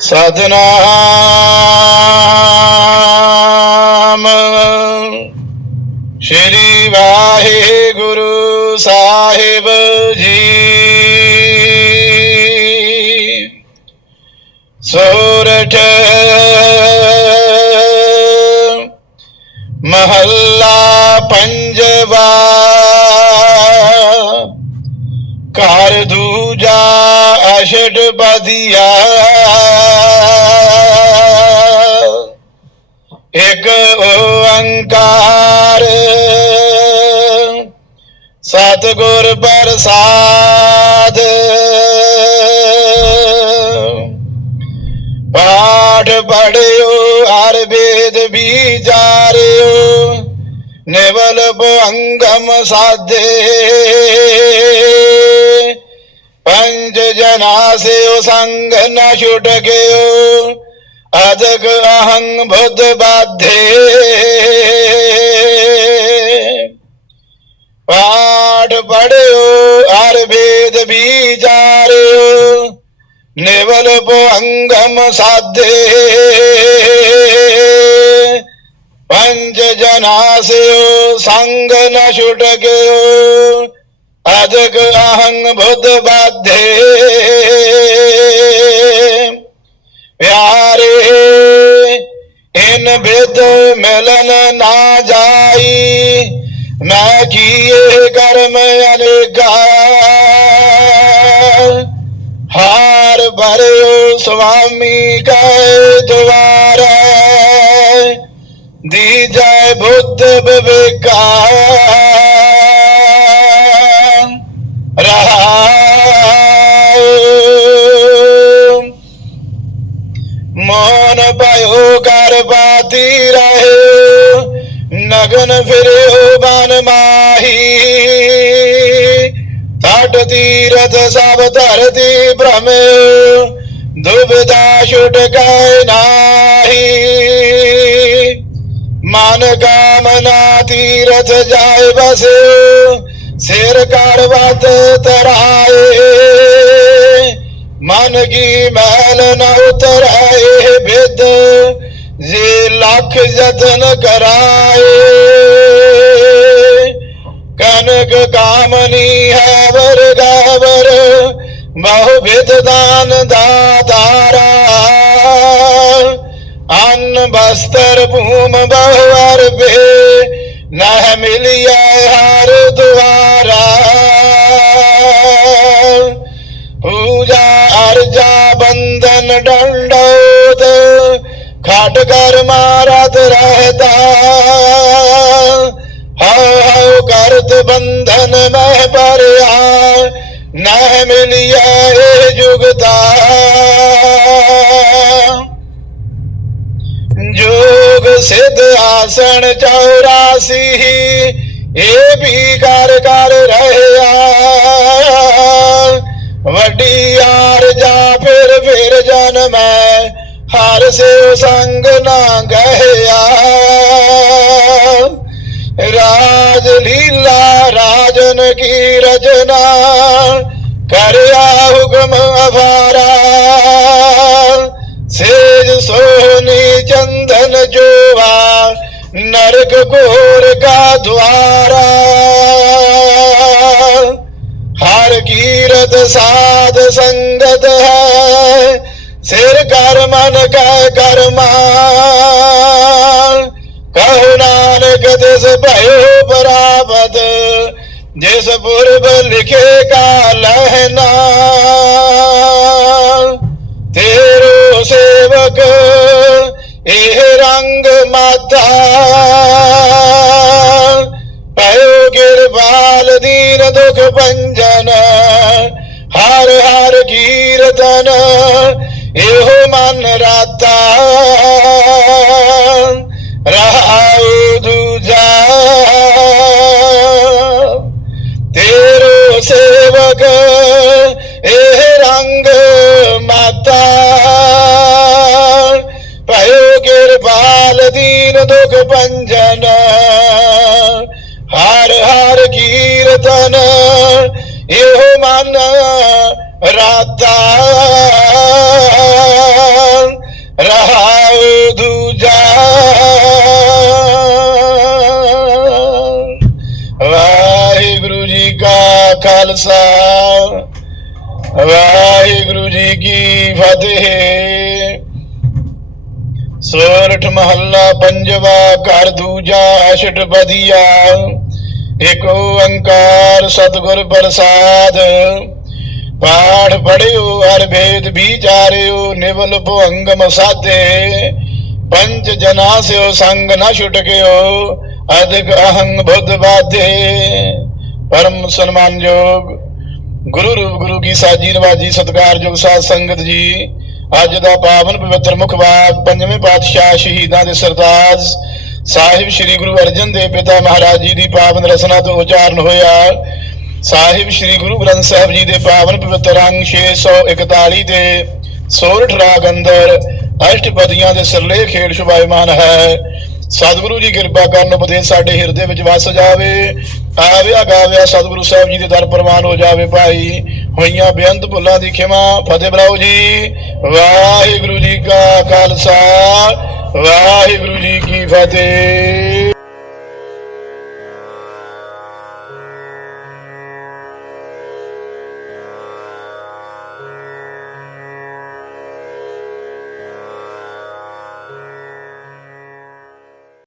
ਸਤਨਾਮ ਸ਼੍ਰੀ ਵਾਹਿਗੁਰੂ ਸਾਹਿਬ ਜੀ। ਸੋਰਠ ਮਹੱਲਾ ਪੰਜਵਾ। ਘਰ ਦੂਜਾ ਅਸ਼ਟ ਬਦੀਆ ਇਕ ਓੰਕਾਰ। ਸਤਿਗੁਰ ਪ੍ਰਸਾਦ। ਪਾਠ ਪੜਿਓ ਹਰ ਵੇਦ ਵਿਚਾਰਿਓ, ਨਿਵਲ ਭੰਗਮ ਸਾਧੇ। ਪੰਜ ਜਨਾ ਸਿਓ ਸੰਗ ਨਾ ਛੁਟ ਗਿਓ ਅਦਕ ਅਹੰ ਬੁੱਧ ਬਾਧੇ ਪਾਠ ਪੜਿਓ ਹਰ ਵੇਦ ਵਿਚਾਰਿਓ ਨਿਵਲ ਭੰਗਮ ਸਾਧੇ ਪੰਜ ਜਨਾ ਸਿਓ ਸੰਗ ਨ ਛੁਟ ਗਿਓ ਅਦਕ ਅਹੰ ਬੁੱਧ ਬਾਧੇ ਬਿਦ ਮਿਲਨ ਨਾ ਜਾਈ। ਮੈਂ ਕੀਏ ਕਰਮ ਅਨੇਕਾ। ਹਾਰ ਭਰਿਓ ਸੁਆਮੀ ਕੈ ਦੁਆਰਾ। ਦੀ ਜੈ ਬੁੱਧ ਵਿਵੇਕਾ। ਮਨ ਪਾਇਓ ਕਰ ਬਾਤੀ ਰਹੇ। ਨਗਨ ਫਿਰਿਓ ਬਨ ਮਾਹੀ। ਤਟ ਤੀਰਥ ਸਭ ਧਰਤੀ ਭ੍ਰਮੇ। ਦੁਬਿਧਾ ਛੁਟ ਗਏ ਨਾਹੀ। ਮਨ ਕਾਮਨਾ ਤੀਰਥ ਜਾਏ ਬਸ ਸਿਰ ਕਰ ਤਰਾਏ ਮਨ ਕੀ ਮੈਲ ਨ ਉਤਰਾਏ। ਲੱਖ ਯਤਨ ਕਰਾਏ। ਕਨਕ ਕਾਮਨੀ ਹੈ ਵਰ ਗਾਵਰ ਬਹੁ ਵਿਦ ਦਾਨ ਦਾਤਾਰਾ ਅੰਨ ਬਸਤਰ ਭੂਮ, ਬਹੁ ਅਰਬੇ, ਨਹ ਮਿਲਿਆ ਹਰ ਦੁਆਰਾ। ਪੂਜਾ, ਅਰਜਾ ਬੰਦਨ ਡੰਡੋਤ ਖਟ ਕਰ ਮਾਰਤ ਰਹਤਾ ਹਉ ਹਉ ਕਰਤ ਬੰਧਨ ਮਹਿ ਪਰਿਆ ਨਹ ਮਿਲਿਆ ਇਹ ਜੁਗਤਾ ਜੋਗ ਸਿਧ ਆਸਣ 84 ਇਹ ਵੀ ਕਰ ਕਰ ਰਹਿਆ। ਵੱਡੀ ਯਾਰ ਜਾ ਫਿਰ ਫਿਰ ਜਨਮੈ ਹਰ ਸੇ ਸੰਗ ਨਾ ਗਹਿਆ। ਰਾਜ ਲੀਲਾ, ਰਾਜਨ ਕੀ ਰਚਨਾ? ਕਰਿਆ ਹੁਕਮ ਅਫਾਰਾ ਸੇਜ ਸੋਨੀ ਚੰਦਨ ਜੋਵਾ ਨਰਕ ਘੋਰ ਕਾ ਦੁਆਰਾ। ਹਰ ਕੀਰਤ ਸਾਧ ਸੰਗਤ ਹੈ ਸਿਰ ਕਰ ਮਨ ਕਾ ਕਰਮਾ ਕਹੋ ਨਾਨਕ ਤਿਸ ਭਇਓ ਪ੍ਰਾਪਤ ਜਿਸ ਪੁਰਬ ਲਿਖੇ ਕਾ ਲਹਿਨਾ ਤੇਰੋ ਸੇਵਕ, ਇਹ ਰੰਗ ਮਾਤਾ। ਪਇਓ ਕਿਰਪਾਲ ਦੀਨ ਦੁਖ ਭੰਜਨ, ਹਰ ਹਰ ਕੀਰਤਨ ਇਹੋ ਮਨ ਰਾਤਾ। ਰਹਾਉ ਦੂਜਾ। ਤੇਰੋ ਸੇਵਕ, ਇਹ ਰੰਗ ਮਾਤਾ। ਭਇਓ ਕਿਰਪਾਲ ਦੀਨ ਦੁਖ ਭੰਜਨ। ਹਰ ਹਰ ਕੀਰਤਨ, ਇਹੋ ਮਨ ਰਾਤਾ। ਰਹਾਉ ਦੂਜਾ। ਵਾਹਿਗੁਰੂ ਜੀ ਕਾ ਖਾਲਸਾ, ਵਾਹਿਗੁਰੂ ਜੀ ਕੀ ਫਤਿਹ। ਸੋਰਠ ਮਹੱਲਾ ਪੰਜਵਾ ਘਰ ਦੂਜਾ ਅਸ਼ਟ ਅਸ਼ਟਪਦੀਆ ਇਕ ਓੰਕਾਰ ਸਤਿਗੁਰ ਪ੍ਰਸਾਦ। ਪਾਠ ਪੜਿਓ, ਹਰ ਭੇਦ ਵਿਚਾਰਿਓ ਨਿਵਲ ਭੁੰਗਮ ਸਾਧੇ। ਪੰਜ ਜਨਾ ਸਿਓ, ਸੰਗ ਨ ਛੁਟਕਿਓ ਅਧਿਕ ਅਹੰਗ ਬੁੱਧ ਬਾਧੇ ਪਰਮ ਸਨਮਾਨਯੋਗ ਗੁਰੂ ਰੂਪ ਗੁਰੂ ਕੀ ਸਾਜੀ ਨਵਾਜੀ ਸਤਿਕਾਰਯੋਗ ਸਾਧ ਸੰਗਤ ਜੀ। ਅੱਜ ਦਾ ਪਾਵਨ ਪਵਿੱਤਰ ਮੁਖਵਾਕ ਪੰਜਵੇਂ ਪਾਤਸ਼ਾਹ ਸ਼ਹੀਦਾਂ ਦੇ ਸਰਤਾਜ। ਸਾਹਿਬ ਸ੍ਰੀ ਗੁਰੂ ਅਰਜਨ ਦੇਵ ਪਿਤਾ ਮਹਾਰਾਜ ਜੀ ਦੀ ਪਾਵਨ ਰਸਨਾ ਤੋਂ ਉਚਾਰਨ ਹੋਇਆ। ਸਾਹਿਬ ਸ੍ਰੀ ਗੁਰੂ ਗ੍ਰੰਥ ਸਾਹਿਬ ਜੀ ਦੇ ਪਾਵਨ ਪਵਿੱਤਰ ਅੰਗ 641 ਦੇ ਸੋਰਠ ਰਾਗ ਅੰਦਰ ਅਸ਼ਟਪਦੀਆਂ ਦੇ ਸਰਲੇ ਖੇੜ ਸ਼ੁਭਾਇਮਾਨ ਹੈ। ਸਤਿਗੁਰੂ ਜੀ ਕਿਰਪਾ ਕਰਨ ਉਪਦੇਸ਼ ਸਾਡੇ ਹਿਰਦੇ ਵਿੱਚ ਵਸ ਜਾਵੇ। ਆਵਿਆ ਗਾਵਿਆ ਸਤਿਗੁਰੂ ਸਾਹਿਬ ਜੀ ਦੇ ਦਰ ਪ੍ਰਵਾਨ ਹੋ ਜਾਵੇ ਭਾਈ। ਹੋਈਆਂ ਬੇਅੰਤ ਭੁੱਲਾਂ ਦੀ ਖਿਮਾ, ਫਤਿਹ ਬਲਾਓ ਜੀ। ਵਾਹਿਗੁਰੂ ਜੀ ਕਾ ਖਾਲਸਾ, ਵਾਹਿਗੁਰੂ ਜੀ ਕੀ ਫਤਿਹ।